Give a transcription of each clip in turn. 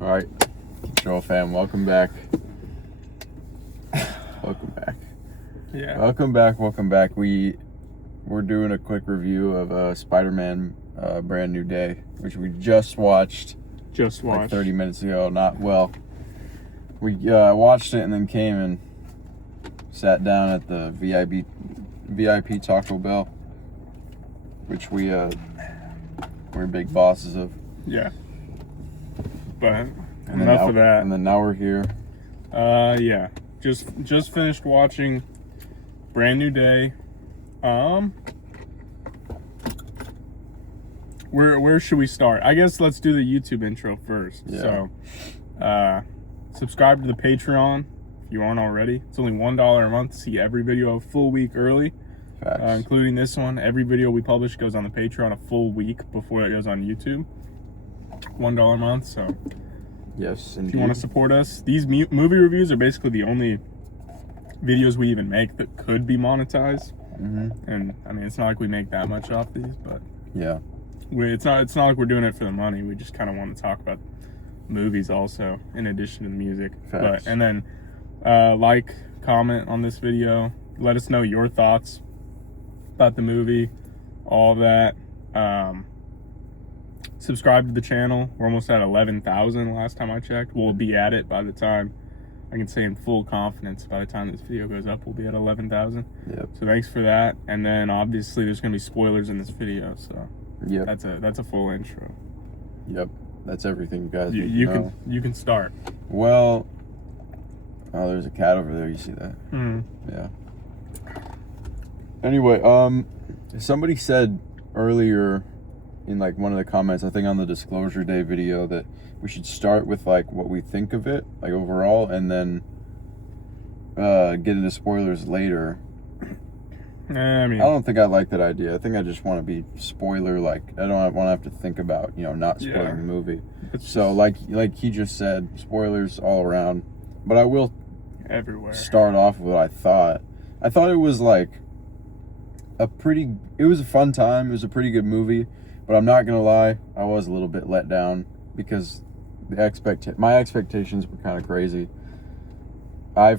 All right, CTRL Fam, welcome back. Welcome back. Yeah. Welcome back. We're doing a quick review of Spider-Man Brand New Day, which we just watched. Like 30 minutes ago. We watched it and then came and sat down at the VIP Taco Bell, which we're big bosses of. Yeah. But And enough of that. And then now we're here. Yeah. Just finished watching Brand New Day. Where should we start? I guess let's do the YouTube intro first. Yeah. So, subscribe to the Patreon if you aren't already. It's only $1 a month to see every video a full week early, including this one. Every video we publish goes on the Patreon a full week before it goes on YouTube. $1 a month. So, yes, if you want to support us, these movie reviews are basically the only videos we even make that could be monetized. Mm-hmm. And I mean, it's not like we make that much off these, but yeah. It's not like we're doing it for the money. We just kind of want to talk about movies also, in addition to the music. Facts. And then comment on this video. Let us know your thoughts about the movie, all that. Subscribe to the channel. We're almost at 11,000 last time I checked. We'll be at it by the time, I can say in full confidence, by the time this video goes up, we'll be at 11,000. Yep. So thanks for that. And then obviously there's going to be spoilers in this video, so Yep. that's a full intro. Yep. That's everything you guys need You to know. you can start. Well, oh, there's a cat over there. You see that? Mm. Yeah. Anyway, somebody said earlier in like one of the comments, I think on the Disclosure Day video, that we should start with like what we think of it, like overall, and then get into spoilers later. I mean, I don't think I like that idea. I think I just want to be spoiler, like I don't want to have to think about, not spoiling the movie. So like he just said, spoilers all around. But I will everywhere start off with what I thought. I thought it was like it was a fun time. It was a pretty good movie, but I'm not gonna lie, I was a little bit let down because my expectations were kind of crazy. I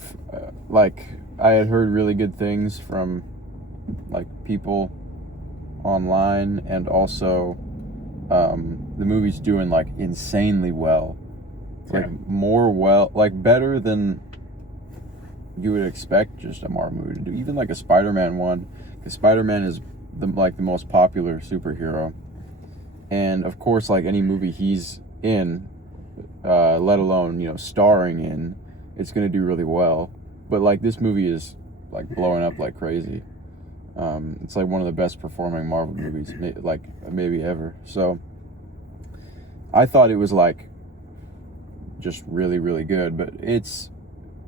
had heard really good things from like people online, and also the movie's doing like insanely well, better than you would expect just a Marvel movie to do, even like a Spider-Man one, because Spider-Man is the most popular superhero, and of course like any movie he's in, let alone starring in, it's gonna do really well. But like this movie is like blowing up like crazy. It's like one of the best performing Marvel movies, maybe ever. So I thought it was like just really, really good. But it's,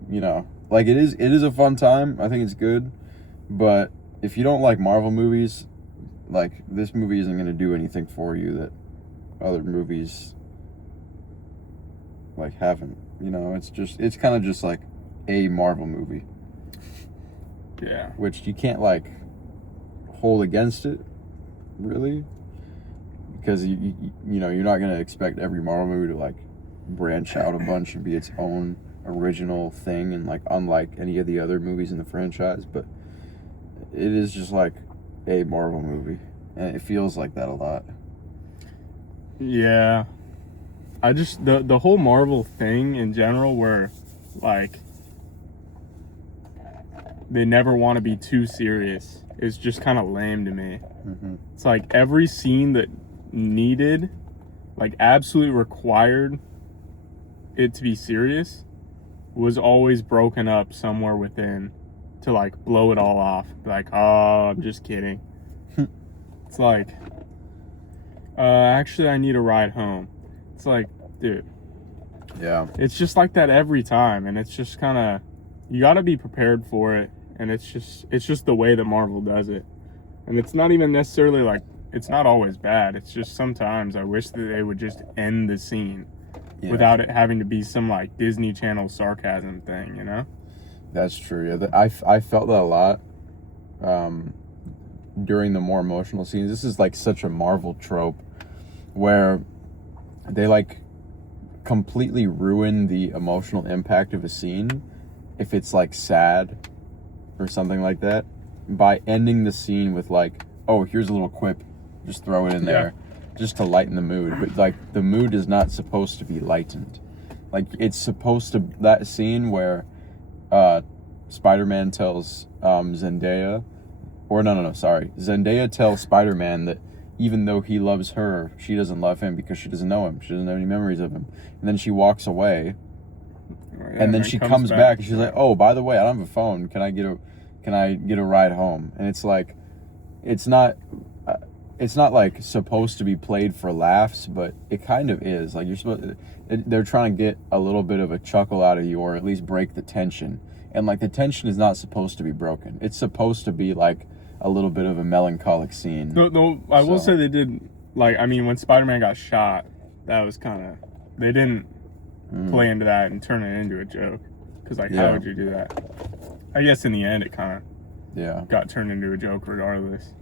like it is a fun time. I think it's good. But if you don't like Marvel movies, like this movie isn't going to do anything for you that other movies like haven't. It's kind of just like a Marvel movie. Yeah. Which you can't like hold against it, really, because you're not going to expect every Marvel movie to like branch out a bunch and be its own original thing, and like unlike any of the other movies in the franchise. But it is just like a Marvel movie, and it feels like that a lot. Yeah, I just the whole Marvel thing in general, where like they never want to be too serious, is just kind of lame to me. Mm-hmm. It's like every scene that needed, like absolutely required it to be serious, was always broken up somewhere within to like blow it all off. Like, oh, I'm just kidding. It's like, actually I need a ride home. It's like, dude. Yeah. It's just like that every time, and it's just kind of, you got to be prepared for it. And it's just the way that Marvel does it. And it's not even necessarily like, it's not always bad. It's just sometimes I wish that they would just end the scene without it having to be some like Disney Channel sarcasm thing, That's true. Yeah, I felt that a lot during the more emotional scenes. This is like such a Marvel trope where they like completely ruin the emotional impact of a scene if it's like sad or something like that by ending the scene with like, oh, here's a little quip, just throw it in there just to lighten the mood. But like the mood is not supposed to be lightened. Like it's supposed to, that scene where Spider-Man tells Zendaya, or no, sorry, Zendaya tells Spider-Man that even though he loves her, she doesn't love him because she doesn't know him. She doesn't have any memories of him. And then she walks away. And then she comes back and she's like, "Oh, by the way, I don't have a phone. Can I get a ride home?" And it's like, it's not like supposed to be played for laughs, but it kind of is. Like they're trying to get a little bit of a chuckle out of you, or at least break the tension. And like the tension is not supposed to be broken. It's supposed to be like a little bit of a melancholic scene. No, I will say they did, like, I mean, when Spider-Man got shot, that was kind of, they didn't play into that and turn it into a joke. Because, like, how would you do that? I guess in the end, it kind of got turned into a joke regardless.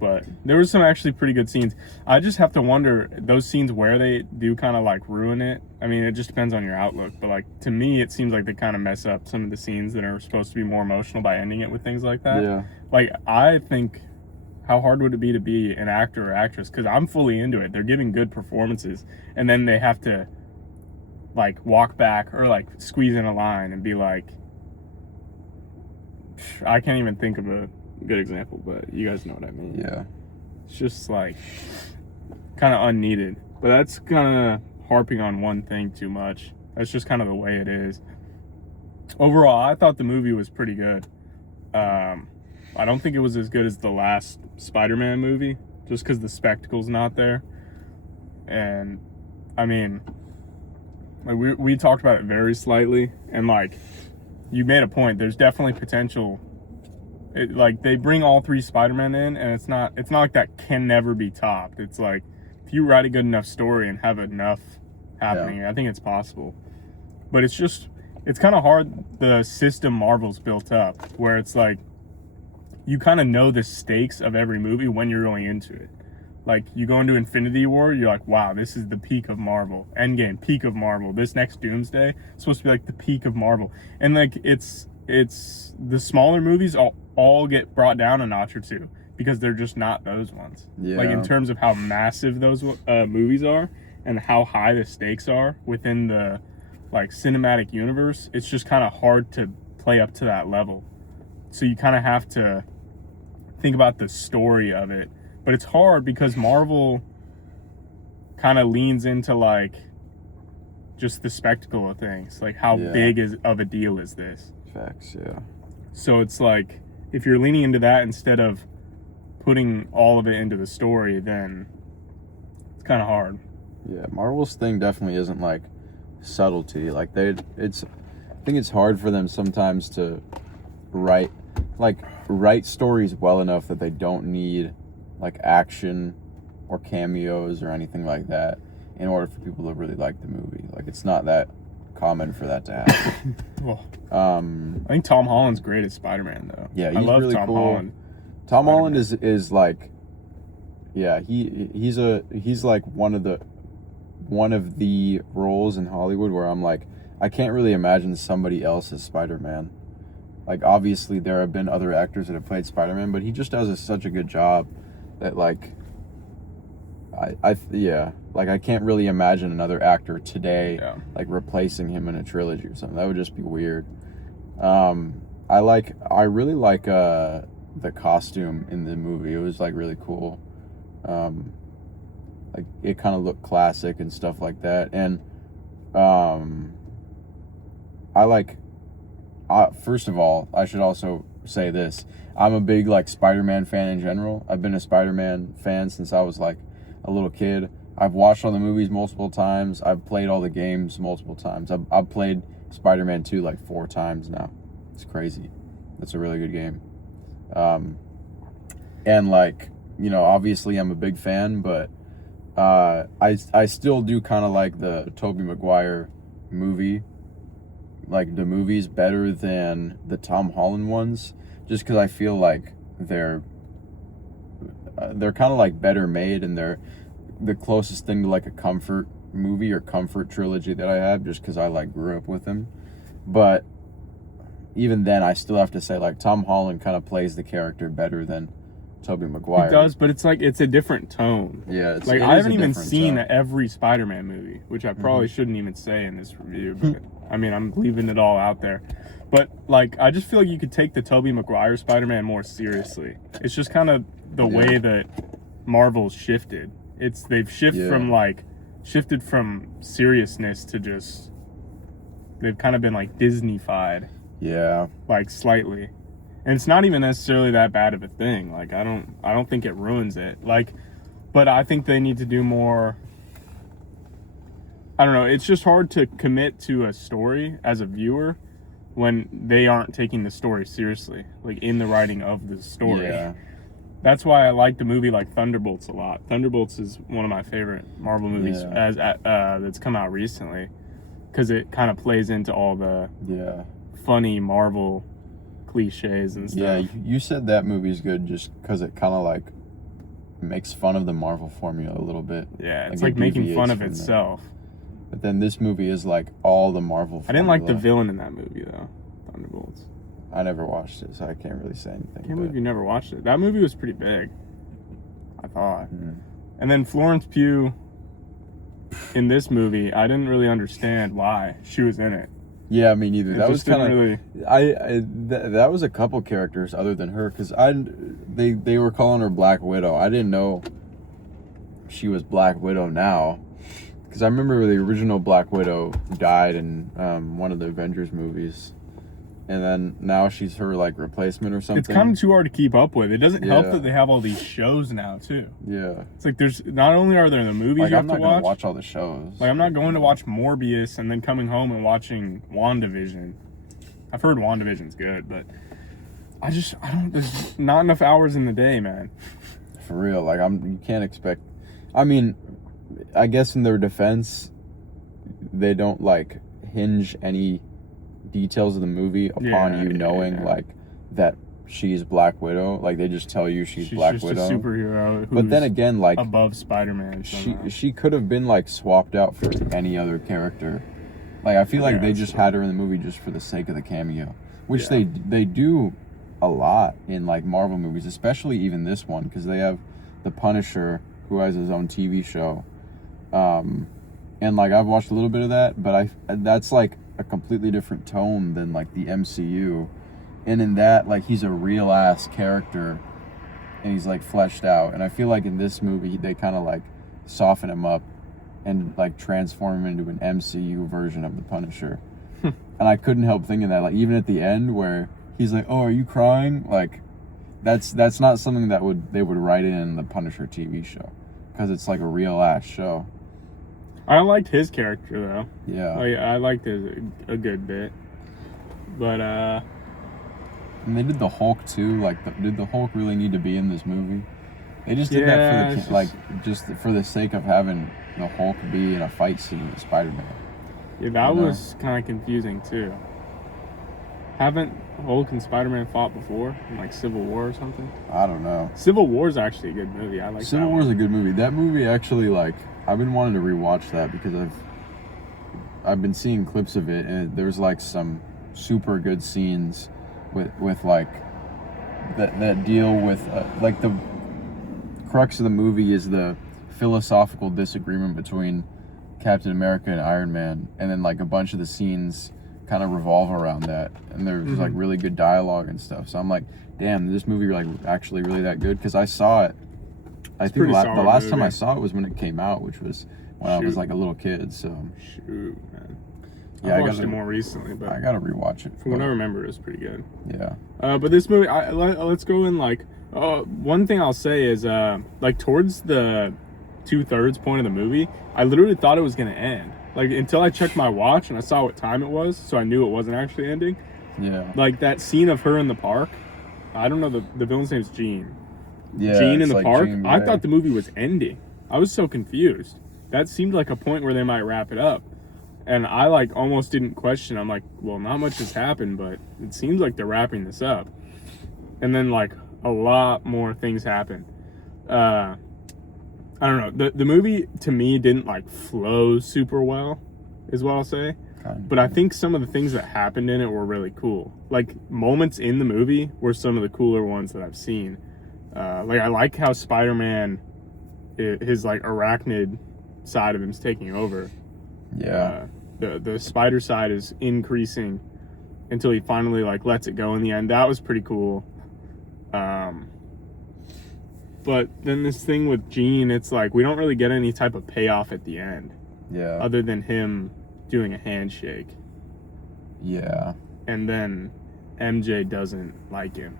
But there was some actually pretty good scenes. I just have to wonder, those scenes where they do kind of, like, ruin it, I mean, it just depends on your outlook. But, like, to me, it seems like they kind of mess up some of the scenes that are supposed to be more emotional by ending it with things like that. Yeah. Like, I think, how hard would it be to be an actor or actress? Because I'm fully into it. They're giving good performances. And then they have to, like, walk back or, like, squeeze in a line and be like, I can't even think of a good example, but you guys know what I mean. Yeah. It's just, like, kind of unneeded. But that's kind of harping on one thing too much. That's just kind of the way it is. Overall, I thought the movie was pretty good. I don't think it was as good as the last Spider-Man movie, just because the spectacle's not there. And, I mean, like we talked about it very slightly, and, like, you made a point. There's definitely potential. Like, they bring all three Spider-Men in, and it's not like that can never be topped. It's like, if you write a good enough story and have enough happening, I think it's possible. But it's kind of hard, the system Marvel's built up, where it's like, you kind of know the stakes of every movie when you're going into it. Like, you go into Infinity War, you're like, wow, this is the peak of Marvel. Endgame, peak of Marvel. This next Doomsday is supposed to be like the peak of Marvel. And, like, it's the smaller movies all get brought down a notch or two because they're just not those ones. Yeah. Like, in terms of how massive those movies are and how high the stakes are within the, like, cinematic universe, it's just kind of hard to play up to that level. So you kind of have to think about the story of it. But it's hard because Marvel kind of leans into, like, just the spectacle of things. Like, how big of a deal is this? Facts, yeah. So it's like, if you're leaning into that instead of putting all of it into the story, then it's kind of hard. Yeah, Marvel's thing definitely isn't, like, subtlety. Like, I think it's hard for them sometimes to write stories well enough that they don't need, like, action or cameos or anything like that in order for people to really like the movie. Like, it's not that common for that to happen. Well, I think Tom Holland's great as Spider-Man, though. Yeah, he's I love really Tom cool. Holland. Tom Holland is like, yeah, he's like one of the roles in Hollywood where I'm like, I can't really imagine somebody else as Spider-Man. Like, obviously there have been other actors that have played Spider-Man, but he just does such a good job that, like, I can't really imagine another actor today like replacing him in a trilogy or something. That would just be weird. I really like the costume in the movie. It was, like, really cool. Like, it kind of looked classic and stuff like that. And first of all, I should also say this. I'm a big, like, Spider-Man fan in general. I've been a Spider-Man fan since I was, like, a little kid. I've watched all the movies multiple times. I've played all the games multiple times. I've played Spider-Man 2 like 4 times now. It's crazy. It's a really good game. And, like, you know, obviously I'm a big fan, but I still do kind of like the Tobey Maguire movie, like the movies, better than the Tom Holland ones, just because I feel like they're kind of, like, better made, and they're the closest thing to, like, a comfort movie or comfort trilogy that I have, just because I like grew up with him. But even then, I still have to say, like, Tom Holland kind of plays the character better than Tobey Maguire. It does, but it's like it's a different tone. Yeah, like it I is haven't a even different seen tone. every Spider-Man movie, which I probably shouldn't even say in this review. But I mean, I'm leaving it all out there. But like, I just feel like you could take the Tobey Maguire Spider-Man more seriously. It's just kind of the way that Marvel's shifted. They've shifted from seriousness to just, they've kind of been like Disney-fied. Yeah. Like slightly. And it's not even necessarily that bad of a thing. Like I don't think it ruins it. Like, but I think they need to do more. I don't know. It's just hard to commit to a story as a viewer when they aren't taking the story seriously, like in the writing of the story. Yeah. That's why I like the movie like Thunderbolts a lot. Thunderbolts is one of my favorite Marvel movies that's come out recently, because it kind of plays into all the funny Marvel cliches and stuff. Yeah, you said that movie's good just because it kind of like makes fun of the Marvel formula a little bit. Yeah, it's like making fun of from itself. But then this movie is like all the Marvel formula. I didn't like the villain in that movie though, Thunderbolts. I never watched it, so I can't really say anything. I can't believe you never watched it. That movie was pretty big, I thought. Mm-hmm. And then Florence Pugh in this movie, I didn't really understand why she was in it. Yeah, me neither. That was kind of really... that was a couple characters other than her, because they were calling her Black Widow. I didn't know she was Black Widow now, because I remember the original Black Widow died in one of the Avengers movies, and then now she's her like replacement or something. It's kind of too hard to keep up with. It doesn't help that they have all these shows now too. Yeah, it's like there's not only are there the movies you have to watch. I'm not gonna watch all the shows. Like I'm not going to watch Morbius and then coming home and watching WandaVision. I've heard WandaVision's good, but I don't. There's not enough hours in the day, man. For real, like you can't expect. I mean, I guess in their defense, they don't like hinge any details of the movie upon you knowing like that she's Black Widow. Like they just tell you she's Black just Widow. A superhero. But then again, like above Spider-Man. She could have been like swapped out for any other character. Like I feel like they just had her in the movie just for the sake of the cameo, which they do a lot in like Marvel movies, especially even this one, because they have the Punisher who has his own TV show. And like I've watched a little bit of that, but that's like a completely different tone than like the MCU. And in that, like he's a real ass character and he's like fleshed out. And I feel like in this movie they kind of like soften him up and like transform him into an MCU version of the Punisher. And I couldn't help thinking that, like even at the end where he's like, "Oh, are you crying?" Like that's not something that they would write in the Punisher TV show, because it's like a real ass show. I liked his character though. Yeah. I liked it a good bit. But and they did the Hulk too. Like, did the Hulk really need to be in this movie? They just did that for just for the sake of having the Hulk be in a fight scene with Spider-Man. Yeah, that was kind of confusing too. Haven't Hulk and Spider-Man fought before in like Civil War or something? I don't know. Civil War is actually a good movie. I like Civil War is a good movie. That movie actually, like, I've been wanting to rewatch that because I've been seeing clips of it, and there's like some super good scenes with like that deal with like the crux of the movie is the philosophical disagreement between Captain America and Iron Man, and then like a bunch of the scenes kind of revolve around that, and there's like really good dialogue and stuff. So I'm like, damn, this movie like actually really that good? Because I saw it. I think the last time I saw it was when it came out, which was when I was like a little kid. So shoot, man. Yeah, I watched it more recently, but I gotta rewatch it. From what I remember, it was pretty good. Yeah. But this movie, let's go in like. One thing I'll say is like towards the 2/3 point of the movie, I literally thought it was gonna end. Like until I checked my watch and I saw what time it was, so I knew it wasn't actually ending. Yeah. Like that scene of her in the park. I don't know, the villain's name's Jean. Yeah. Jean in the park. Jean I thought the movie was ending. I was so confused. That seemed like a point where they might wrap it up. And I like almost didn't question. I'm like, well, not much has happened, but it seems like they're wrapping this up. And then like a lot more things happen. I I don't know. The movie to me didn't like flow super well, is what I'll say. But I think some of the things that happened in it were really cool. Like moments in the movie were some of the cooler ones that I've seen. Like I like how Spider-Man, his like arachnid side of him's taking over. Yeah. The spider side is increasing until he finally like lets it go in the end. That was pretty cool. But then this thing with Jean, it's like we don't really get any type of payoff at the end. Yeah. Other than him doing a handshake. Yeah. And then MJ doesn't like him.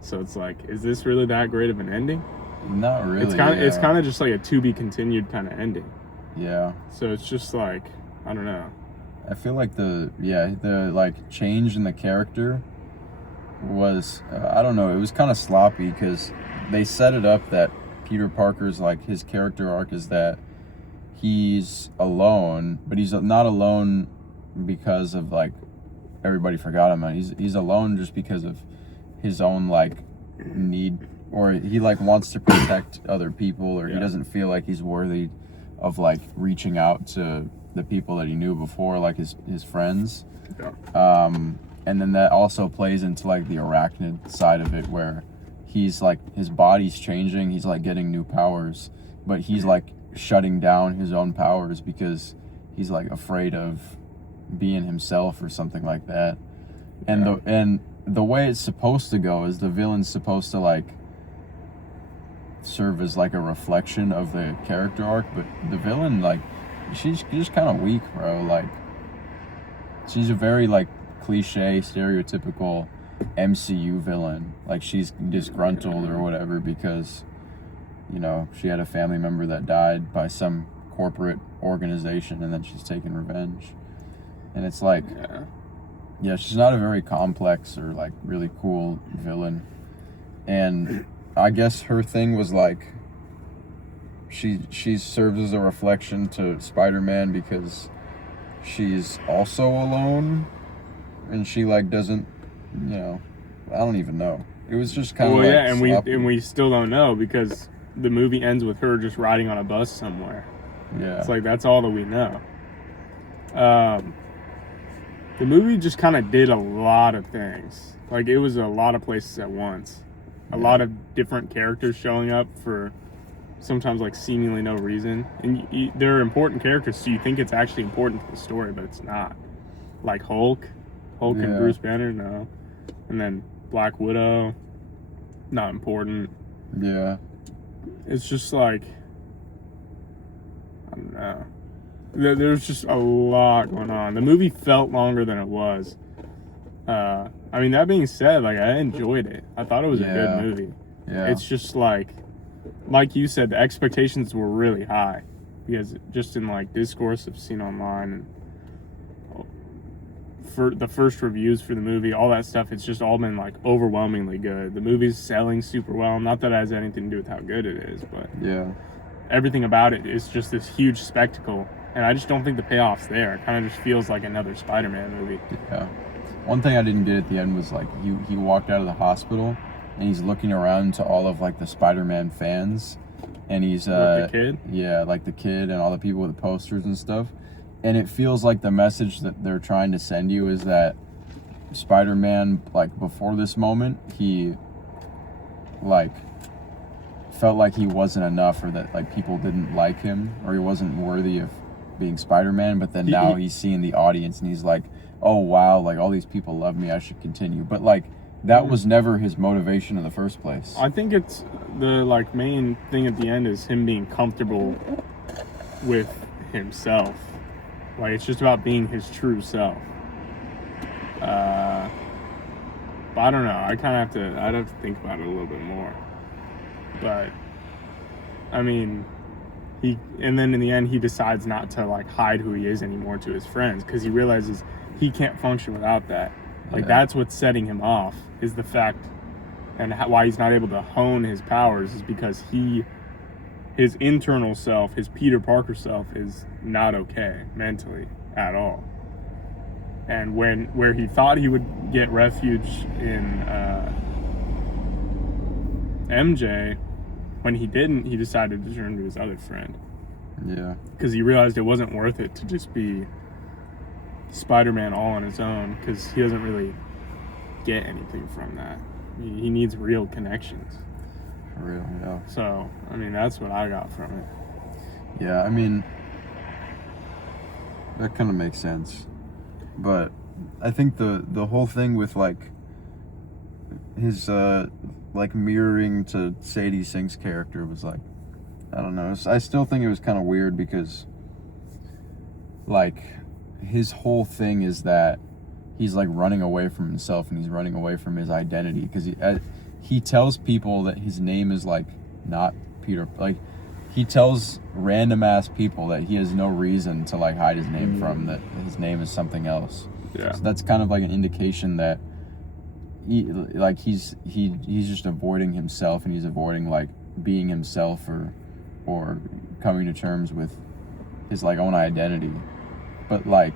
So it's like, is this really that great of an ending? Not really. It's kind of just like a to be continued kind of ending. Yeah. So it's just like, I don't know. I feel like the like change in the character was I don't know, it was kind of sloppy because they set it up that Peter Parker's like his character arc is that he's alone, but he's not alone because of like everybody forgot him. He's alone just because of his own like need, or he like wants to protect other people, or he doesn't feel like he's worthy of like reaching out to the people that he knew before, like his friends. And then that also plays into like the arachnid side of it, where he's like his body's changing, he's like getting new powers, but he's like shutting down his own powers because he's like afraid of being himself or something like that. And the way it's supposed to go is the villain's supposed to like serve as like a reflection of the character arc, but the villain, like, she's just kind of weak, bro. Like, she's a very like cliche, stereotypical MCU villain. Like, she's disgruntled or whatever because, you know, she had a family member that died by some corporate organization, and then she's taking revenge. And it's like, yeah, she's not a very complex or like really cool villain. And I guess her thing was like, she serves as a reflection to Spider-Man because she's also alone, and she like doesn't, you know, I don't even know. It was just kind of like and we still don't know because the movie ends with her just riding on a bus somewhere. Yeah, it's like that's all that we know. The movie just kind of did a lot of things. Like, it was a lot of places at once. A lot of different characters showing up for sometimes like seemingly no reason. And they're important characters, so you think it's actually important to the story, but it's not. Like Hulk and Bruce Banner, no. And then Black Widow, not important. Yeah. It's just like, I don't know. There's just a lot going on. The movie felt longer than it was. I mean, that being said, like, I enjoyed it. I thought it was a good movie. Yeah. It's just like you said, the expectations were really high because just in like discourse I've seen online and for the first reviews for the movie, all that stuff, it's just all been like overwhelmingly good. The movie's selling super well. Not that it has anything to do with how good it is, but everything about it is just this huge spectacle. And I just don't think the payoff's there. It kind of just feels like another Spider-Man movie. Yeah. One thing I didn't get at the end was like he walked out of the hospital and he's looking around to all of like the Spider-Man fans, and he's the kid? Yeah, like the kid and all the people with the posters and stuff. And it feels like the message that they're trying to send you is that Spider-Man, like before this moment, he like felt like he wasn't enough, or that like people didn't like him, or he wasn't worthy of being Spider-Man, but then now he's seeing the audience and he's like, oh wow, like all these people love me, I should continue. But like that was never his motivation in the first place. I think it's the like main thing at the end is him being comfortable with himself. Like, it's just about being his true self. But I don't know. I'd have to think about it a little bit more. But I mean, and then in the end he decides not to like hide who he is anymore to his friends because he realizes he can't function without that. Like, that's what's setting him off, is the fact, and why he's not able to hone his powers is because his internal self, his Peter Parker self, is not okay mentally at all. And where he thought he would get refuge in MJ, when he didn't, he decided to turn to his other friend. Yeah. Because he realized it wasn't worth it to just be Spider-Man all on his own, because he doesn't really get anything from that. He needs real connections. For real, yeah. So, I mean, that's what I got from it. Yeah, I mean, that kind of makes sense. But I think the whole thing with, like, his, like, mirroring to Sadie Sink's character was, like, I don't know. I still think it was kind of weird because, like, his whole thing is that he's, like, running away from himself and he's running away from his identity because he tells people that his name is, like, not Peter. Like, he tells random ass people that he has no reason to, like, hide his name from, that his name is something else. Yeah. So that's kind of like an indication that he's just avoiding himself, and he's avoiding, like, being himself or coming to terms with his, like, own identity. But, like,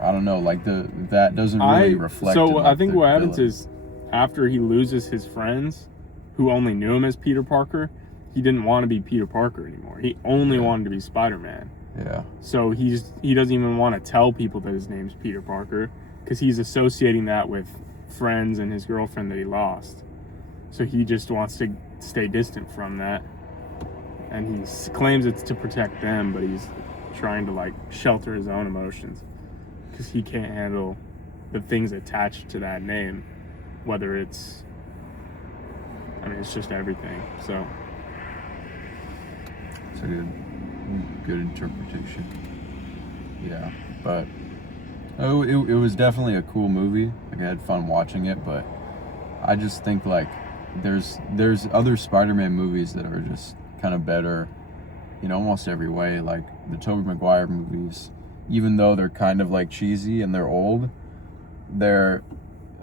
I don't know, like, that doesn't really reflect. So in, I like, think the what happens villain. is, after he loses his friends who only knew him as Peter Parker, he didn't want to be Peter Parker anymore. He only wanted to be Spider-Man. Yeah. So he doesn't even want to tell people that his name's Peter Parker, because he's associating that with friends and his girlfriend that he lost. So he just wants to stay distant from that. And he claims it's to protect them, but he's trying to, like, shelter his own emotions, because he can't handle the things attached to that name, whether it's, I mean, it's just everything. So It's a good interpretation. Yeah, but it was definitely a cool movie. Like, I had fun watching it, but I just think, like, there's other Spider-Man movies that are just kind of better in almost every way. Like the Tobey Maguire movies, even though they're kind of, like, cheesy and they're old, they're,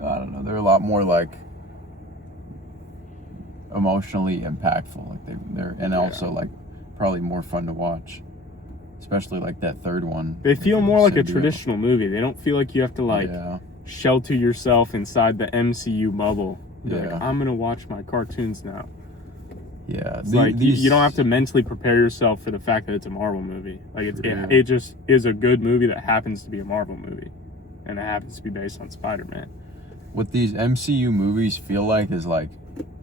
I don't know, they're a lot more, like, emotionally impactful. Like they're and also, like, probably more fun to watch, especially, like, that third one. they feel more like a Symbiote. traditional movie. They don't feel like you have to, like, shelter yourself inside the MCU bubble. Like, I'm gonna watch my cartoons now. Yeah, It's like you don't have to mentally prepare yourself for the fact that it's a Marvel movie. Like, it just is a good movie that happens to be a Marvel movie, and it happens to be based on Spider-Man. What these MCU movies feel like is, like,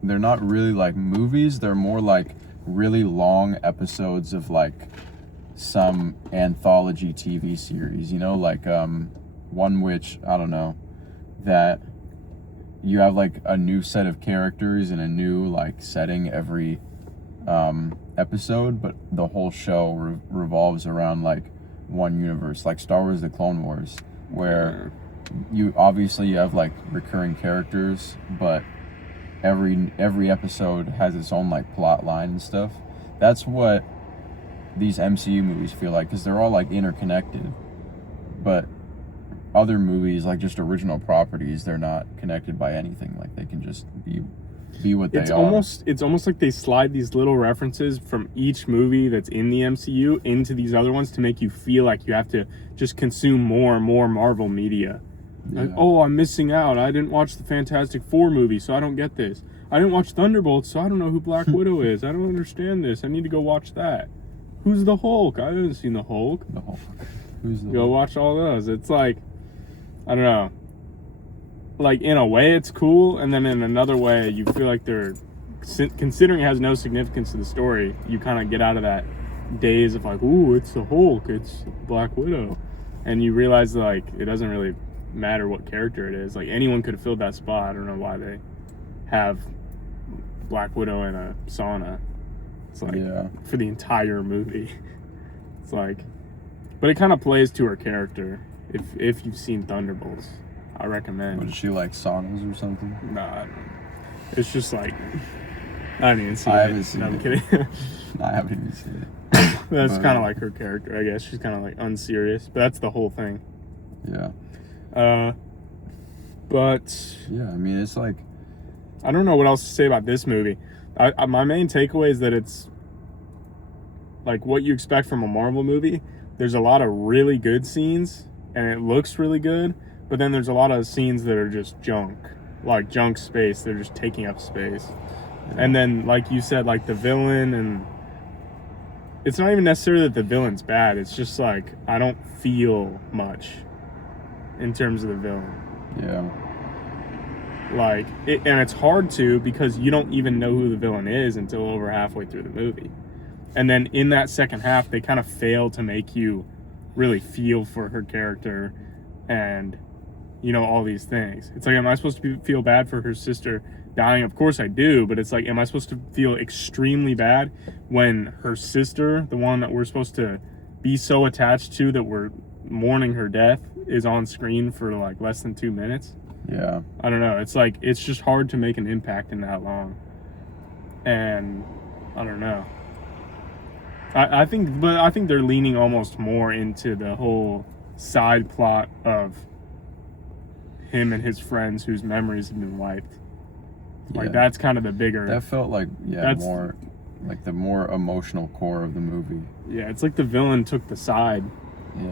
they're not really, like, movies. They're more like really long episodes of, like, some anthology TV series. You know, like one which, I don't know, that you have, like, a new set of characters and a new, like, setting every episode, but the whole show revolves around, like, one universe, like Star Wars: The Clone Wars, where you have, like, recurring characters, but every episode has its own, like, plot line and stuff. That's what these MCU movies feel like, because they're all, like, interconnected. But other movies, like, just original properties, they're not connected by anything. Like, they can just be what they are. It's almost like they slide these little references from each movie that's in the MCU into these other ones to make you feel like you have to just consume more and more Marvel media. Yeah. Like, oh, I'm missing out. I didn't watch the Fantastic Four movie, so I don't get this. I didn't watch Thunderbolts, so I don't know who Black Widow is. I don't understand this. I need to go watch that. Who's the Hulk? I haven't seen the Hulk. The Hulk. Who's the Go Hulk? watch all those. It's like, I don't know. Like, in a way, it's cool, and then in another way, you feel like they're, considering it has no significance to the story, you kind of get out of that daze of, like, ooh, it's the Hulk, it's Black Widow, and you realize, like, it doesn't really matter what character it is. Like, anyone could have filled that spot. I don't know why they have Black Widow in a sauna. It's like, for the entire movie. It's like, but it kind of plays to her character. If you've seen Thunderbolts, I recommend. Would she like saunas or something? Nah, I don't. It's just like, I haven't even seen I it. haven't seen No, I'm it. kidding. I haven't even seen it. That's kind of like her character, I guess. She's kind of like unserious, but that's the whole thing. Yeah. But yeah, I mean, it's like, I don't know what else to say about this movie. My main takeaway is that it's like what you expect from a Marvel movie. There's a lot of really good scenes, and it looks really good, but then there's a lot of scenes that are just junk. Like junk space. They're just taking up space. And then, like you said, like the villain, and it's not even necessarily that the villain's bad. It's just like I don't feel much in terms of the villain. Yeah. Like, and it's hard to, because you don't even know who the villain is until over halfway through the movie. And then in that second half, they kind of fail to make you really feel for her character and, you know, all these things. It's like, am I supposed to feel bad for her sister dying? Of course I do, but it's like, am I supposed to feel extremely bad when her sister, the one that we're supposed to be so attached to that we're mourning her death, is on screen for like less than 2 minutes? Yeah. I don't know. It's like, it's just hard to make an impact in that long. And I don't know. I think they're leaning almost more into the whole side plot of him and his friends whose memories have been wiped. Like, that's kind of the bigger. That felt like, more like the more emotional core of the movie. Yeah, it's like the villain took the side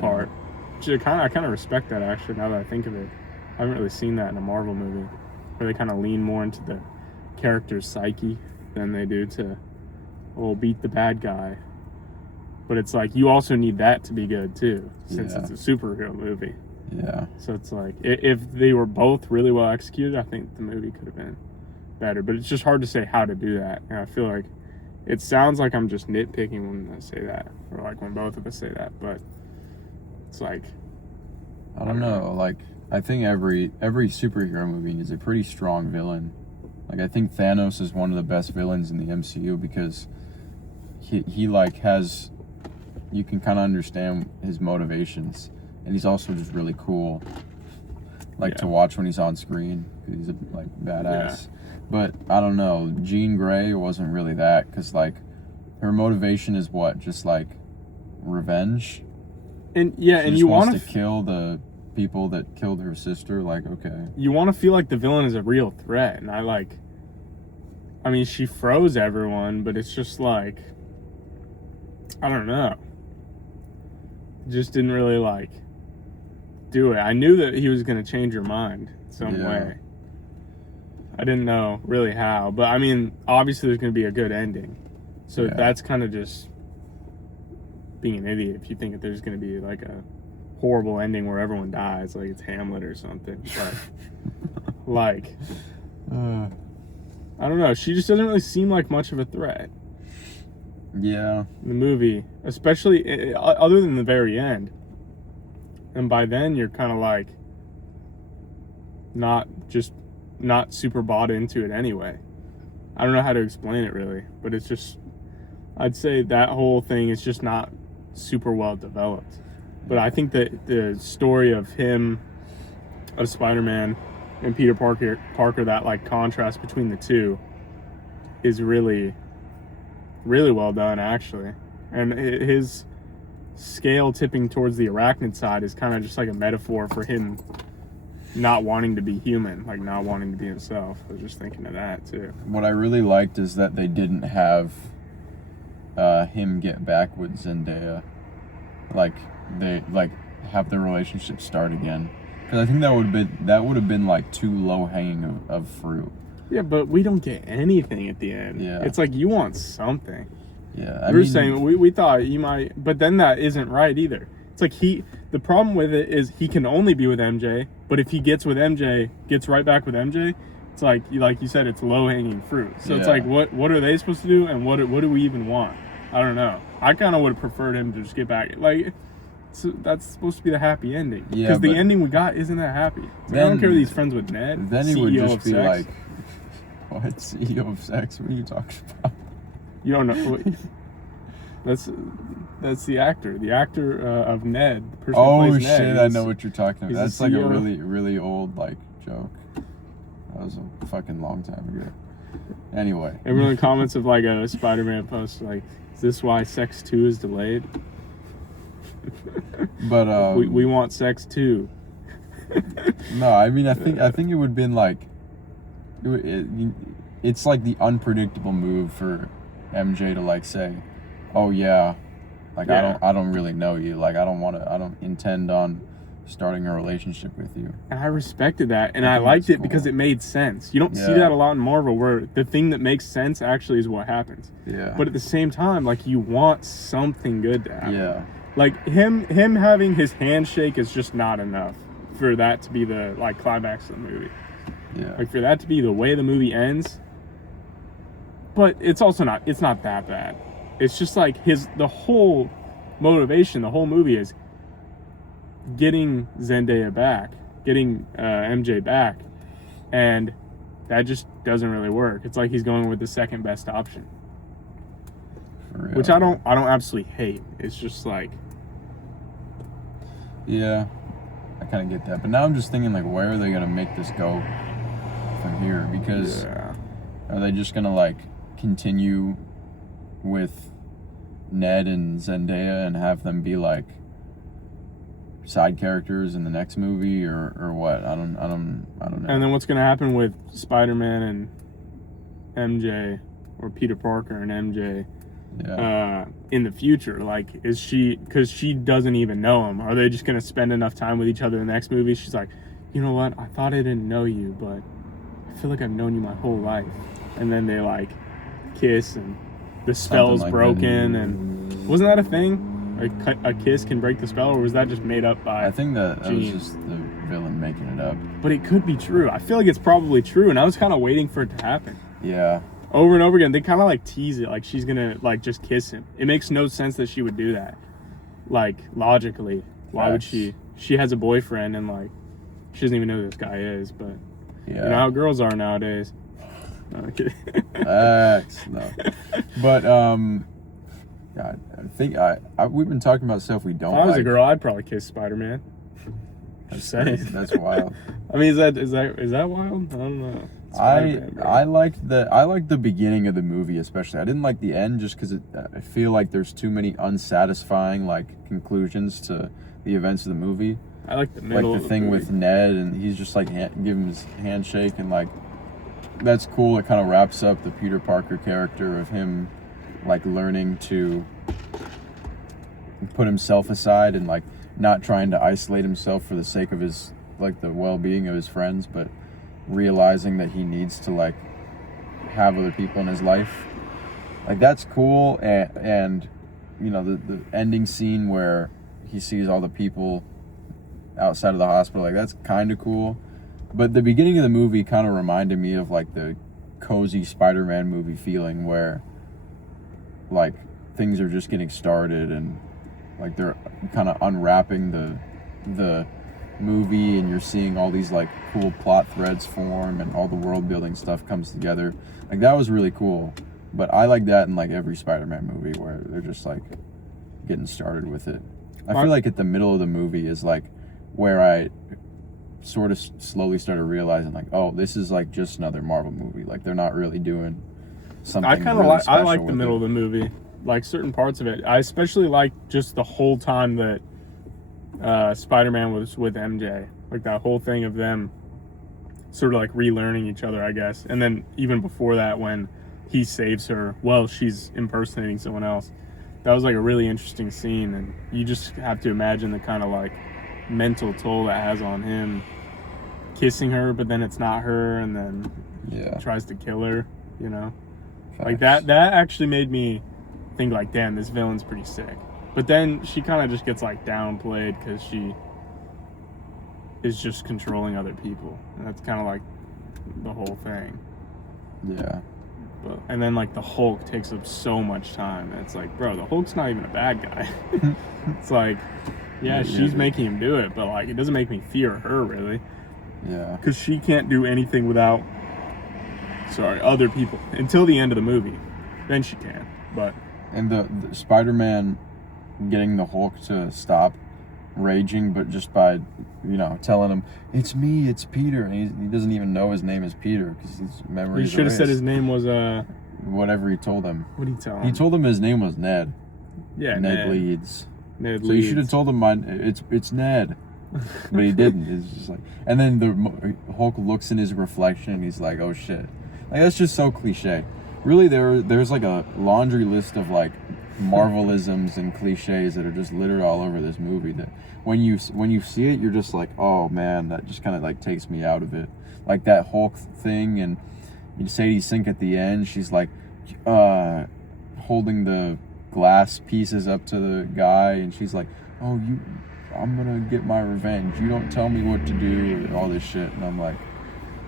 part. Which I kind of respect that, actually, now that I think of it. I haven't really seen that in a Marvel movie, where they kind of lean more into the character's psyche than they do to, beat the bad guy. But it's like, you also need that to be good too, since it's a superhero movie. Yeah. So it's like, if they were both really well executed, I think the movie could have been better. But it's just hard to say how to do that. And I feel like it sounds like I'm just nitpicking when I say that, or like when both of us say that. But it's like, I don't know. Like, I think every superhero movie needs a pretty strong villain. Like, I think Thanos is one of the best villains in the MCU because he like has, you can kind of understand his motivations, and he's also just really cool, like to watch when he's on screen. He's like badass. But I don't know, Jean Grey wasn't really that, because like her motivation is what, just like revenge. And and you want to kill the people that killed her sister. Like, okay, you want to feel like the villain is a real threat. And I mean, she froze everyone, but it's just like, I don't know, just didn't really like do it. I knew that he was going to change her mind some way. I didn't know really how, but I mean, obviously there's going to be a good ending. So that's kind of just being an idiot if you think that there's going to be like a horrible ending where everyone dies, like it's Hamlet or something. But like, I don't know. She just doesn't really seem like much of a threat. Yeah. In the movie, especially other than the very end. And by then you're kind of like not super bought into it anyway. I don't know how to explain it really, but it's just, I'd say that whole thing is just not super well developed. But I think that the story of him, of Spider-Man, and Peter Parker, that like contrast between the two is really, really well done actually. And his scale tipping towards the arachnid side is kind of just like a metaphor for him not wanting to be human, like not wanting to be himself. I was just thinking of that too. What I really liked is that they didn't have him get back with Zendaya. Like, they like have their relationship start again, because I think that would have been like too low hanging of fruit. Yeah, but we don't get anything at the end. Yeah, it's like you want something. Yeah, we were saying we thought you might, but then that isn't right either. It's like the problem with it is he can only be with MJ, but if he gets with MJ, gets right back with MJ, it's like you said, it's low hanging fruit. So it's like, what are they supposed to do, and what do we even want? I don't know. I kind of would have preferred him to just get back. Like, so that's supposed to be the happy ending. Yeah, because the ending we got isn't that happy. Then, I don't care if he's friends with Ned. Then he CEO would just be sex. like, "What, CEO of sex? What are you talking about?" You don't know. That's the actor. The actor of Ned. The person who plays Ned, shit! I know what you're talking about. That's like a CEO. really, really old like joke. That was a fucking long time ago. Anyway, everyone in the comments of like a Spider-Man post like, "Is this why Sex 2 is delayed?" But we want Sex 2. No, I mean, I think it would have been like, it's like the unpredictable move for MJ to like say, "Oh yeah, like I don't really know you. Like I don't intend on starting a relationship with you. And I respected that, and I think liked that's it because cool. it made sense. You don't see Yeah. that a lot in Marvel, where the thing that makes sense actually is what happens. Yeah. But at the same time, like, you want something good to happen. Yeah. Like, him having his handshake is just not enough for that to be the, like, climax of the movie. Yeah. Like, for that to be the way the movie ends. But it's also not that bad. It's just like the whole motivation, the whole movie is getting Zendaya back, getting MJ back, and that just doesn't really work. It's like he's going with the second best option, For real, which I don't absolutely hate. It's just like, yeah, I kind of get that. But now I'm just thinking, like, where are they gonna make this go from here? Because yeah. are they just gonna like continue with Ned and Zendaya and have them be like side characters in the next movie, or what? I don't know. And then what's gonna happen with Spider-Man and MJ, or Peter Parker and MJ? Yeah. In the future, like, is she, because she doesn't even know him, are they just gonna spend enough time with each other in the next movie? She's like, you know what, I thought I didn't know you, but I feel like I've known you my whole life. And then they like kiss, and the spell's like broken. that. And wasn't that a thing? A kiss can break the spell, or was that just made up by I think that was Gene? just the villain making it up. But it could be true. I feel like it's probably true, and I was kind of waiting for it to happen. Yeah. Over and over again, they kind of like tease it, like she's gonna like just kiss him. It makes no sense that she would do that. Like, logically, why would Facts. she? She has a boyfriend, and like she doesn't even know who this guy is. But Yeah. you know how girls are nowadays. No, I'm kidding. Facts. No. But God, I think we've been talking about stuff we don't If I was like. a girl, I'd probably kiss Spider-Man. Just saying. That's wild. I mean, is that wild? I don't know. Spider-Man, bro. I liked the beginning of the movie especially. I didn't like the end just because I feel like there's too many unsatisfying like conclusions to the events of the movie. I like the middle. Like the thing with Ned, and he's just like give him his handshake, and like that's cool. It kind of wraps up the Peter Parker character of him like learning to put himself aside and like not trying to isolate himself for the sake of his like the well-being of his friends, but realizing that he needs to like have other people in his life. Like that's cool. And you know, the ending scene where he sees all the people outside of the hospital, like that's kind of cool. But the beginning of the movie kind of reminded me of like the cozy Spider-Man movie feeling, where like things are just getting started and like they're kind of unwrapping the movie, and you're seeing all these like cool plot threads form and all the world building stuff comes together. Like that was really cool. But I like that in like every Spider-Man movie, where they're just like getting started with it. I feel like at the middle of the movie is like where I sort of slowly started realizing like, oh, this is like just another Marvel movie. Like they're not really doing something I kind of really I like special the with middle it. of the movie, like certain parts of it. I especially like just the whole time that Spider-Man was with MJ, like that whole thing of them sort of like relearning each other, I guess. And then even before that, when he saves her, well, she's impersonating someone else. That was like a really interesting scene, and you just have to imagine the kind of like mental toll that has on him, kissing her, but then it's not her, and then tries to kill her, you know. Like that actually made me think like, damn, this villain's pretty sick. But then she kind of just gets like downplayed because she is just controlling other people, and that's kind of like the whole thing. Yeah. And then like the Hulk takes up so much time, and it's like, bro, the Hulk's not even a bad guy. It's like, yeah, she's making him do it, but like it doesn't make me fear her really. Yeah. Because she can't do anything without other people until the end of the movie. Then she can. But And the Spider-Man getting the Hulk to stop raging, but just by, you know, telling him, it's me, it's Peter. And he doesn't even know his name is Peter because his memory he is should have said erased. his name was Whatever he told him. what did he tell him? He told him his name was Ned. Yeah, Ned Leeds. Ned So Leeds. you should have told him it's Ned. But he didn't. It's just like, and then the Hulk looks in his reflection and he's like, oh shit. Like that's just so cliche. Really, there's like a laundry list of like Marvelisms and cliches that are just littered all over this movie. That when you see it, you're just like, oh man, that just kind of like takes me out of it. Like that Hulk thing, and Sadie Sink at the end, she's like holding the glass pieces up to the guy, and she's like, oh, I'm gonna get my revenge, you don't tell me what to do, and all this shit. And I'm like,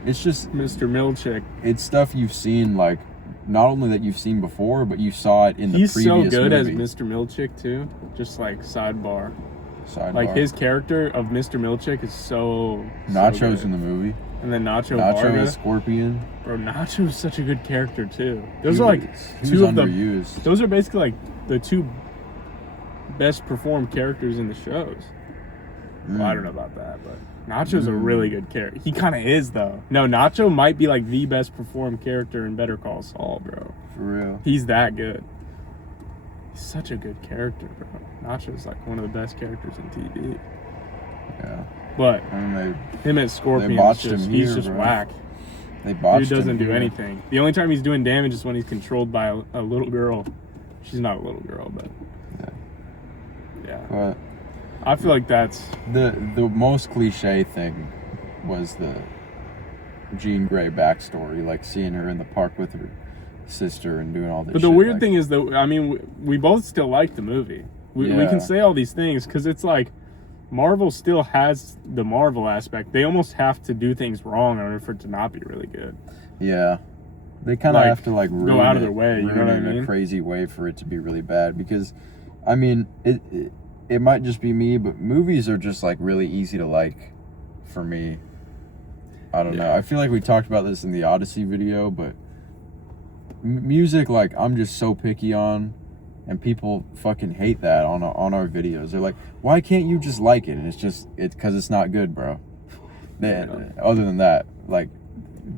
it's just Mr. Milchick. It's stuff you've seen, like, not only that you've seen before, but you saw it in the previous movie. He's so good as Mr. Milchick too. Just like sidebar. Like his character of Mr. Milchick is so Nacho's so in the movie. And then Nacho Varga is Scorpion. Bro, Nacho is such a good character too. Those are like two of underused. Those are basically like the two best performed characters in the shows. Well, I don't know about that, but Nacho's a really good character. He kind of is, though. No, Nacho might be like the best performed character in Better Call Saul, bro. For real. He's that good. He's such a good character, bro. Nacho's like one of the best characters in TV. Yeah. But him as Scorpion, he's just whack. They botched him. Dude doesn't do anything. The only time he's doing damage is when he's controlled by a little girl. She's not a little girl, but yeah. But I feel like that's the most cliche thing was the Jean Grey backstory, like seeing her in the park with her sister and doing all this. But the weird thing is, though, I mean, we both still like the movie. We can say all these things because it's like Marvel still has the Marvel aspect. They almost have to do things wrong in order for it to not be really good. Yeah. They kind of have to like go out of their way, you know what I mean? In a crazy way for it to be really bad, because I mean, it might just be me, but movies are just like really easy to like for me. I don't know. I feel like we talked about this in the Odyssey video, but music, like, I'm just so picky on, and people fucking hate that on our videos. They're like, why can't you just like it? And it's because it's not good, bro. Other than that, like,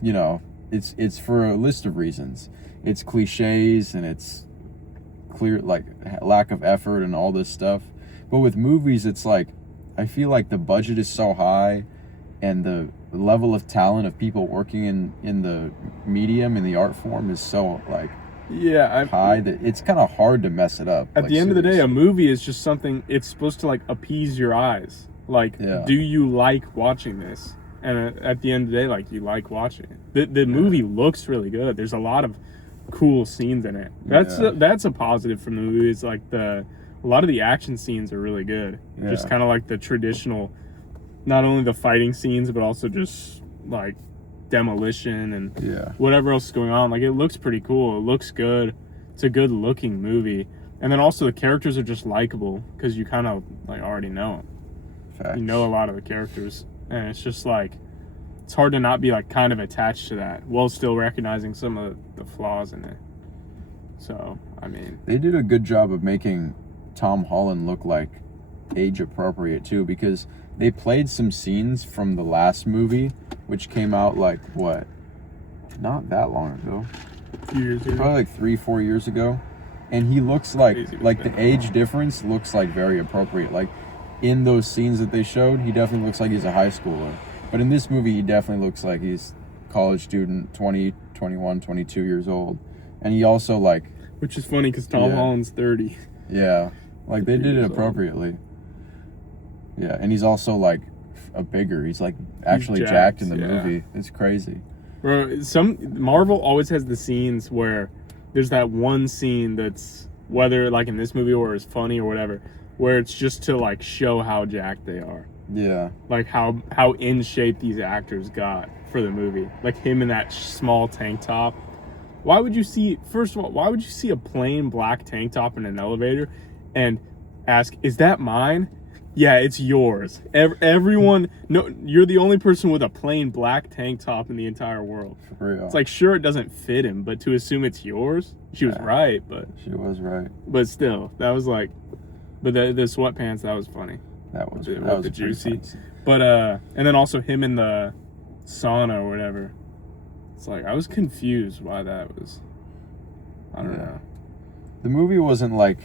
you know, it's for a list of reasons. It's cliches, and it's clear, like, lack of effort and all this stuff. But with movies, it's like, I feel like the budget is so high, and the level of talent of people working in the medium, in the art form, is so, like, high that it's kind of hard to mess it up. At the end of the day, a movie is just something, it's supposed to, like, appease your eyes. Like, do you like watching this? And at the end of the day, like, you like watching it. The movie looks really good. There's a lot of cool scenes in it. That's a positive from the movie. It's like a lot of the action scenes are really good. Just kind of like the traditional, not only the fighting scenes, but also just like demolition and whatever else is going on. Like, it looks pretty cool. It looks good. It's a good looking movie. And then also the characters are just likable because you kind of like already know them. Facts. You know a lot of the characters, and it's just like, it's hard to not be like kind of attached to that while still recognizing some of the flaws in it. So, I mean, they did a good job of making Tom Holland look like age appropriate too, because they played some scenes from the last movie, which came out like what, not that long ago, a few years ago, probably like 3-4 years ago, and he looks like the age difference looks like very appropriate. Like, in those scenes that they showed, he definitely looks like he's a high schooler, but in this movie he definitely looks like he's a college student, 20, 21, 22 years old. And he also, like, which is funny because Tom Holland's 30. Yeah, like, they did it appropriately. Yeah, and he's also, like, a bigger. He's, like, actually jacked in the movie. It's crazy. Bro, Marvel always has the scenes where there's that one scene that's, whether, like, in this movie or is funny or whatever, where it's just to, like, show how jacked they are. Yeah. Like, how in shape these actors got for the movie. Like, him in that small tank top. Why would you see a plain black tank top in an elevator and ask, is that mine? Yeah, it's yours. Everyone, no, you're the only person with a plain black tank top in the entire world. For real. It's like, sure, it doesn't fit him, but to assume it's yours, she was right, but... She was right. But still, that was like... But the sweatpants, that was funny. That was the juicy. But, and then also him in the sauna or whatever. It's like, I was confused why that was... I don't know. The movie wasn't like...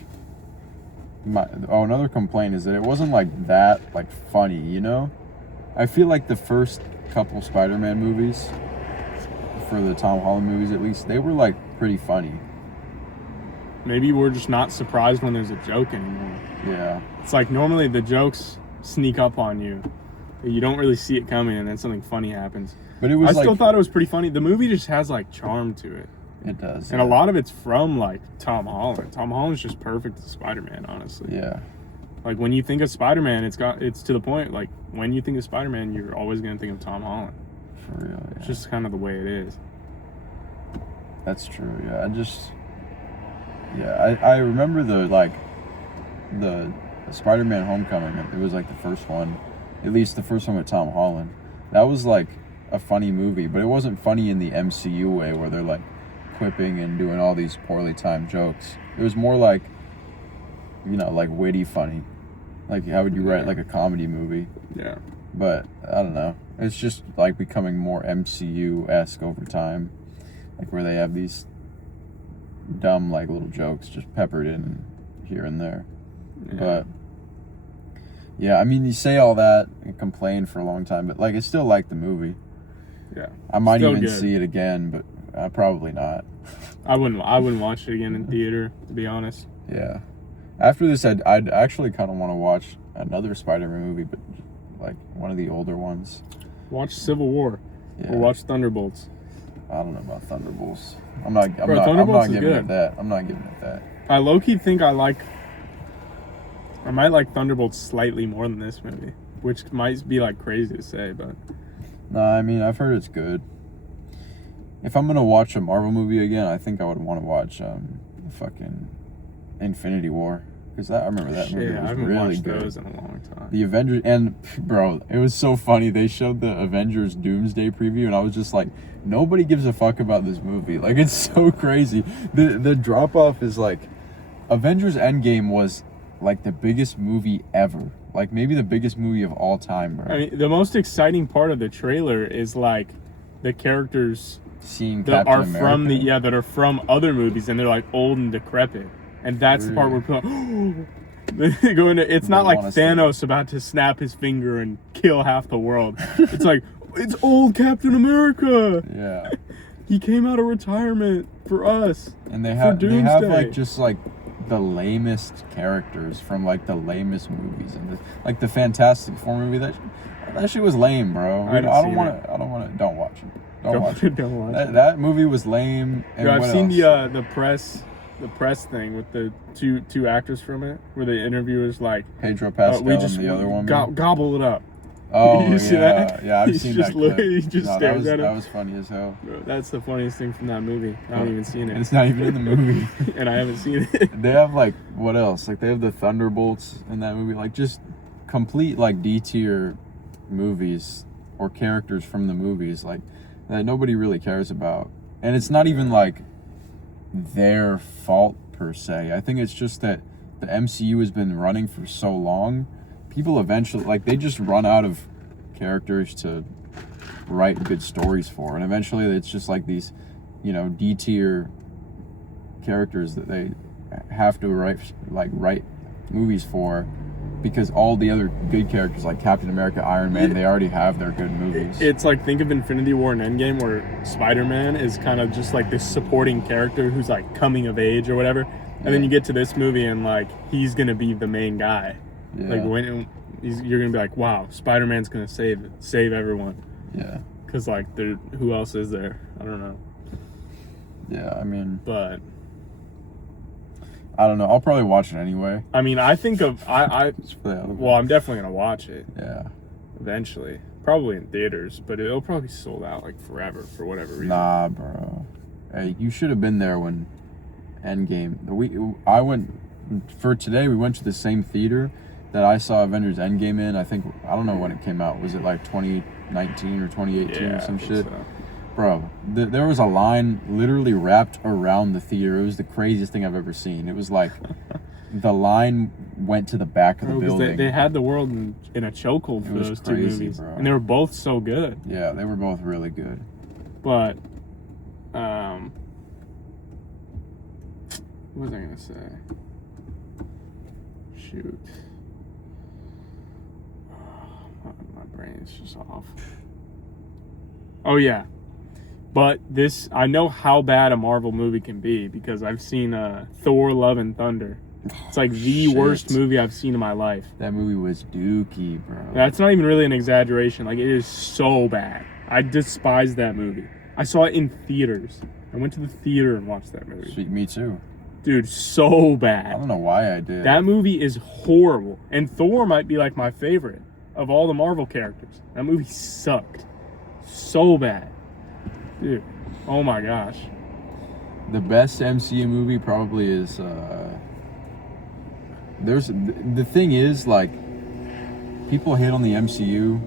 another complaint is that it wasn't like that, like, funny, you know? I feel like the first couple Spider-Man movies, for the Tom Holland movies at least, they were like pretty funny. maybe we're just not surprised when there's a joke anymore. Yeah. It's like normally the jokes sneak up on you. You don't really see it coming, and then something funny happens. But it was I still thought it was pretty funny. The movie just has like charm to it. It does. And a lot of it's from like Tom Holland. Tom Holland's just perfect as Spider-Man, honestly. Yeah. Like when you think of Spider-Man, it's to the point, like when you think of Spider-Man, you're always going to think of Tom Holland. For real, yeah. It's just kind of the way it is. That's true, yeah. I remember the Spider-Man Homecoming. It was like the first one, at least the first one with Tom Holland. That was like a funny movie, but it wasn't funny in the MCU way where they're like quipping and doing all these poorly timed jokes. It was more like, you know, like witty funny. Like how would you write like a comedy movie? Yeah. But I don't know. It's just like becoming more MCU-esque over time. Like where they have these dumb like little jokes just peppered in here and there. Yeah. But yeah, I mean, you say all that and complain for a long time, but like I still like the movie. Yeah. I might Still even good. see it again, but probably not. I wouldn't watch it again in theater, to be honest. Yeah. After this, I'd actually kind of want to watch another Spider-Man movie, but like one of the older ones. Watch Civil War. Yeah. Or watch Thunderbolts. I don't know about Thunderbolts. I'm not Thunderbolts is giving good. it that. I'm not giving it that. I low-key think I might like Thunderbolts slightly more than this movie, which might be like crazy to say, but No, I mean, I've heard it's good. If I'm gonna watch a Marvel movie again, I think I would want to watch fucking Infinity War, because I remember that movie shit, I was haven't really watched good. those in a long time. The Avengers, and bro, it was so funny. They showed the Avengers Doomsday preview, and I was just like, nobody gives a fuck about this movie. Like, it's so crazy. The drop off is like, Avengers Endgame was like the biggest movie ever. Like maybe the biggest movie of all time, bro. I mean, the most exciting part of the trailer is like the characters Seeing that Captain are America. from that are from other movies, and they're like old and decrepit, and that's the part where people they go into. It's not like Thanos about to snap his finger and kill half the world. It's like, it's old Captain America. Yeah. He came out of retirement for us. And they have like just like the lamest characters from like the lamest movies, and like the Fantastic Four movie, that shit was lame, bro. Don't watch it. Don't watch it. Don't watch it. That movie was lame. And I've what seen else? the press thing with the two actors from it, where the interviewer's like, Pedro Pascal and the other one. Gobble it up. Oh, You see that? Yeah, I've He's seen just that clip. he just stares at him. That was funny as hell. Bro, that's the funniest thing from that movie. I haven't even seen it. It's not even in the movie. And I haven't seen it. They have like, what else? Like they have the Thunderbolts in that movie. Like just complete like D-tier movies or characters from the movies like that nobody really cares about. And it's not even like their fault per se. I think it's just that the MCU has been running for so long. People eventually, like, they just run out of characters to write good stories for, and eventually it's just like these, you know, D-tier characters that they have to write movies for, because all the other good characters like Captain America, Iron Man, they already have their good movies. It's like, think of Infinity War and Endgame, where Spider-Man is kind of just like this supporting character who's like coming of age or whatever, and then you get to this movie and like he's gonna be the main guy. Yeah. Like when you're gonna be like, wow, Spider-Man's gonna save everyone. Yeah. Because like, who else is there? I don't know. Yeah, I mean, But I don't know. I'll probably watch it anyway. I mean, I think of Just for the hell of it. well, I'm definitely gonna watch it Yeah. eventually, probably in theaters, but it'll probably be sold out like forever for whatever reason. Nah, bro. Hey, you should have been there when Endgame. I went for today. We went to the same theater that I saw Avengers Endgame in. I don't know when it came out. Was it like 2019 or 2018 or some shit? So. Bro, there was a line literally wrapped around the theater. It was the craziest thing I've ever seen. It was like the line went to the back of the building. They had the world in a chokehold for those two movies, bro. and they were both so good. Yeah, they were both really good. But, what was I gonna say? Shoot, my brain is just off. Oh yeah, But I know how bad a Marvel movie can be because I've seen Thor: Love and Thunder. It's like the worst movie I've seen in my life. That movie was dookie, bro. That's not even really an exaggeration. Like, it is so bad. I despise that movie. I saw it in theaters. I went to the theater and watched that movie. Sweet, me too. Dude, so bad. I don't know why I did. That movie is horrible. And Thor might be like my favorite of all the Marvel characters. That movie sucked. So bad. Dude, oh my gosh. The best MCU movie probably is the thing is, like, people hate on the MCU,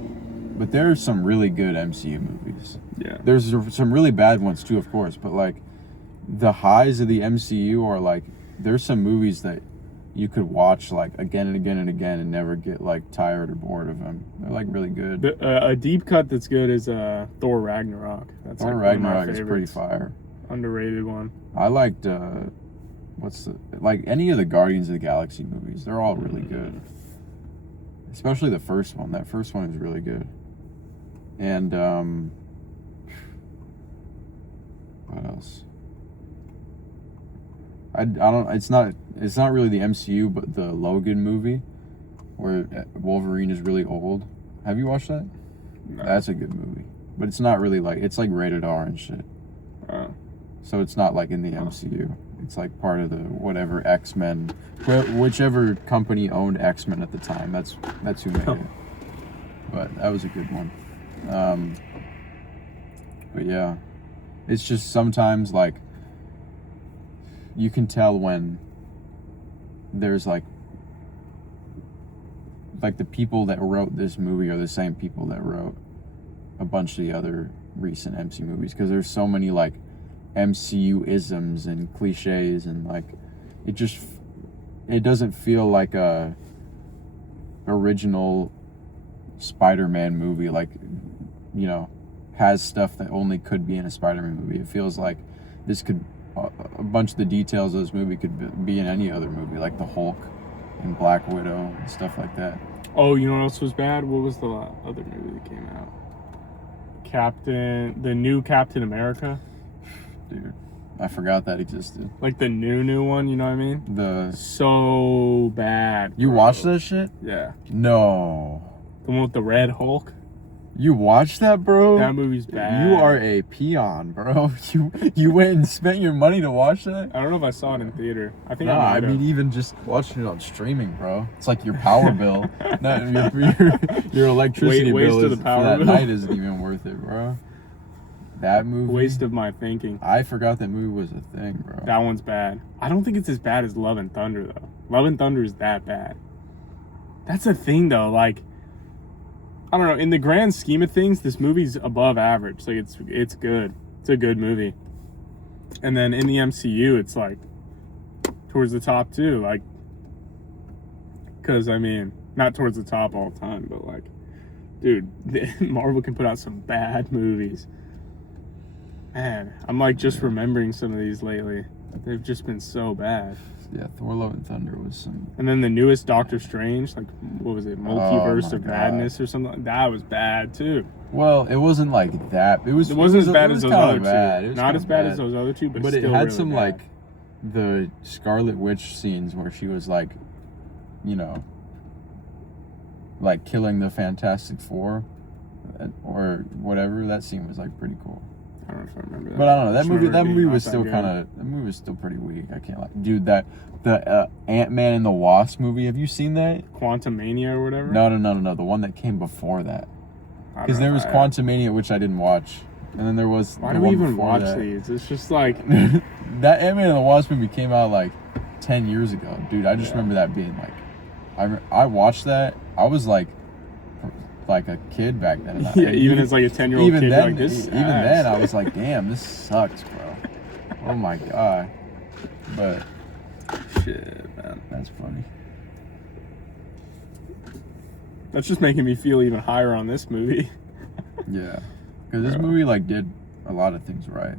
but there's some really good MCU movies. Yeah. There's some really bad ones too, of course, but like the highs of the MCU are like, there's some movies that you could watch like again and again and again and never get like tired or bored of them. They're like really good. A deep cut that's good is Thor Ragnarok. That's Thor like Ragnarok is pretty fire. Underrated one. I liked any of the Guardians of the Galaxy movies. They're all really good. Especially the first one. That first one is really good. And what else? I don't. It's not really the MCU, but the Logan movie, where Wolverine is really old. Have you watched that? No. That's a good movie, but it's not really like, it's like rated R and shit. Oh. So it's not like in the MCU. It's like part of the whatever X-Men, whichever company owned X-Men at the time. That's who made it. But that was a good one. But yeah, it's just sometimes like you can tell when there's like the people that wrote this movie are the same people that wrote a bunch of the other recent MCU movies, because there's so many like MCU isms and cliches, and like it doesn't feel like a original Spider-Man movie, like, you know, has stuff that only could be in a Spider-Man movie. It feels like this could, a bunch of the details of this movie could be in any other movie, like the Hulk and Black Widow and stuff like that. Oh, you know what else was bad? What was the other movie that came out? The new Captain America. Dude, I forgot that existed. Like the new one, you know what I mean? So bad. You watched that shit? Yeah. No. The one with the Red Hulk? You watched that, bro? That movie's bad. You are a peon, bro. You went and spent your money to watch that? I don't know if I saw it in theater. I think I mean, even just watching it on streaming, bro. It's like your power bill. Not your electricity bill of the power for that bill. night isn't even worth it, bro. That movie. Waste of my thinking. I forgot that movie was a thing, bro. That one's bad. I don't think it's as bad as Love and Thunder, though. Love and Thunder is that bad. That's the thing, though. Like, I don't know. In the grand scheme of things, this movie's above average. Like, it's good. It's a good movie. And then in the MCU, it's like towards the top too. Like, because I mean, not towards the top all the time, but like, dude, Marvel can put out some bad movies. Man, I'm like just remembering some of these lately. They've just been so bad. Yeah, Thor: Love and Thunder was some. And then the newest Doctor Strange, like, what was it, Multiverse of God. Madness or something? That was bad too. Well, it wasn't like that. It wasn't as bad as those other two. Not Not as bad as those other two, but it still had really some bad. like the Scarlet Witch scenes where she was like, you know, like killing the Fantastic Four or whatever. That scene was like pretty cool. I don't know if I remember that. But I don't know. That Just movie remember it being was not still that kind good. of. That movie was still pretty weak. I can't lie. Dude, the Ant-Man and the Wasp movie. Have you seen that? Quantumania or whatever? No. The one that came before that. I don't Because there know was if I have. Quantumania, which I didn't watch, and then there was. Why the do we one even before watch that. these? It's just like, That Ant-Man and the Wasp movie came out like 10 years ago, dude. I just remember that being like, I watched that. I was like a kid back then. yeah, even as like a 10-year-old kid, then, you're like, this even then, I was like, damn, this sucks, bro. Oh my god. But shit, man. that's funny. That's just making me feel even higher on this movie. Yeah, because this Bro. movie like did a lot of things right.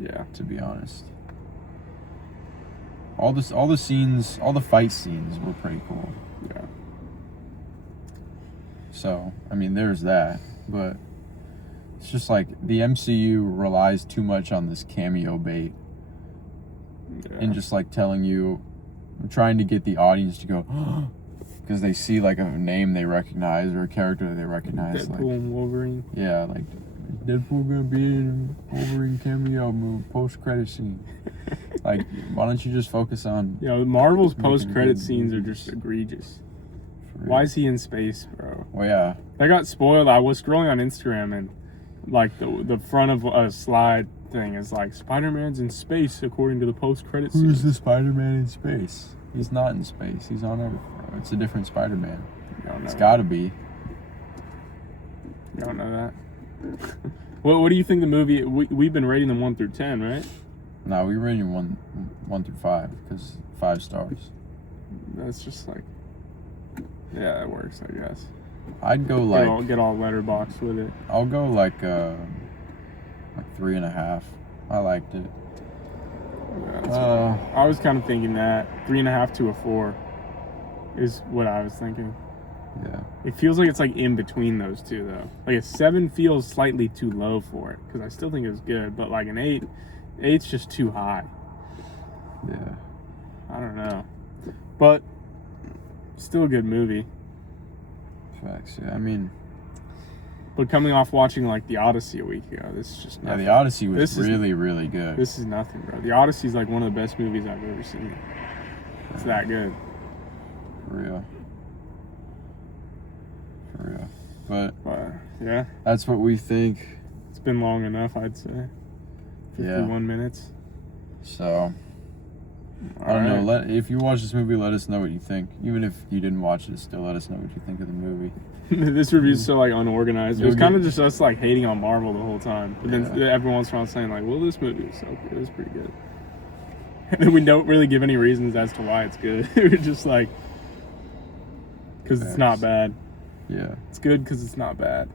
Yeah. To be honest, all the scenes, all the fight scenes were pretty cool. It's just like the MCU relies too much on this cameo bait and just like telling you, trying to get the audience to go, because they see like a name they recognize or a character that they recognize. Deadpool like, and Wolverine. Yeah, like Deadpool gonna be in a Wolverine cameo move post-credit scene. Like, why don't you just focus on? Marvel's making post-credit good scenes are movies. just egregious. For real. Why is he in space, bro? Well, yeah. I got spoiled. I was scrolling on Instagram and like the front of a slide thing is like Spider-Man's in space according to the post-credit scene. Who's the Spider-Man in space? He's not in space. He's on Earth, bro. It's a different Spider-Man. It's got to be. You don't know that. Well, what do you think the movie? We've been rating them 1 through 10, right? No, we rated one through 5 because 5 stars. That's just like, yeah, that works, I guess. I'd go Get all letterboxed with it. I'll go like 3.5. I liked it. Yeah, I was kind of thinking that 3.5 to a 4 is what I was thinking. Yeah. It feels like it's like in between those two though. Like a 7 feels slightly too low for it because I still think it was good, but like an 8's just too high. Yeah. I don't know, but still a good movie. Facts. Yeah. I mean, but coming off watching like The Odyssey a week ago, this is just nothing. The Odyssey was really good. This is nothing, bro. The Odyssey is like one of the best movies I've ever seen. It's that good. For real. But yeah, that's what we think. it's been long enough, I'd say. 51 minutes. So I don't know. If you watch this movie, let us know what you think. Even if you didn't watch it, still let us know what you think of the movie. This review's so like unorganized. It was kind of just us like hating on Marvel the whole time. But then every once in a while saying like, well, this movie was so good. It was pretty good. And then we don't really give any reasons as to why it's good. We're just like, because it's not bad. Yeah. It's good because it's not bad.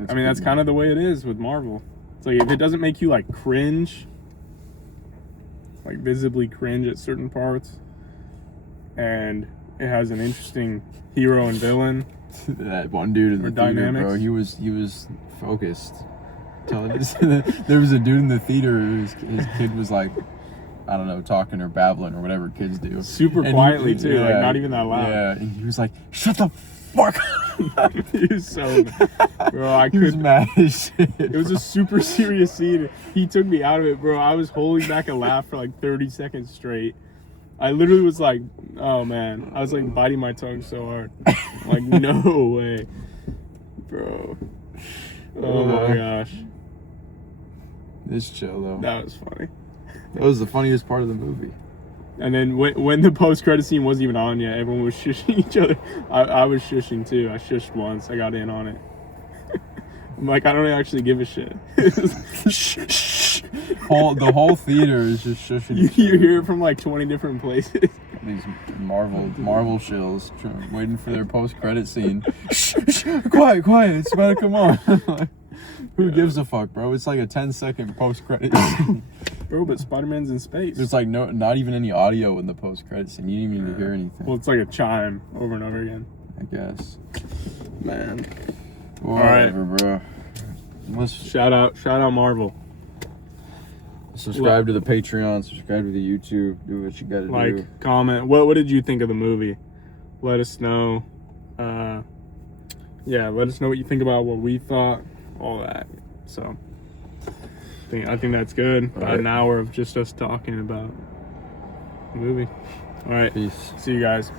It's I mean, that's kind of the way it is with Marvel. It's like if it doesn't make you like cringe, like visibly cringe at certain parts, and it has an interesting hero and villain. That one dude in the theater, dynamics. bro, he was focused. There was a dude in the theater his kid was like, I don't know, talking or babbling or whatever kids do. Super quietly too, like not even that loud. Yeah, and he was like, shut the fuck up. He was so bro, He was mad as shit. It was a super serious scene. He took me out of it, bro. I was holding back a laugh for like 30 seconds straight. I literally was like, oh man. I was like biting my tongue so hard. Like, no way. Bro. Oh my gosh. It's chill though. That was funny. That was the funniest part of the movie. And then when the post-credit scene wasn't even on yet, everyone was shushing each other. I was shushing too. I shushed once. I got in on it. I'm like, I don't actually give a shit. Shh. The whole theater is just shushing. You hear it from like 20 different places. These Marvel shills waiting for their post-credit scene. Shh, quiet, it's about to come on. Like, who gives a fuck, bro? It's like a 10-second post-credit scene. Bro, but Spider-Man's in space. There's like not even any audio in the post-credit scene. You didn't even hear anything. Well, it's like a chime over and over again. I guess. Man. Whatever, bro. Let's Shout out Marvel. subscribe to the Patreon, subscribe to the YouTube, do what you gotta do. Like, comment. What did you think of the movie? Let us know. Let us know what you think about what we thought. All that. So I think that's good. About an hour of just us talking about the movie. All right. Peace. See you guys.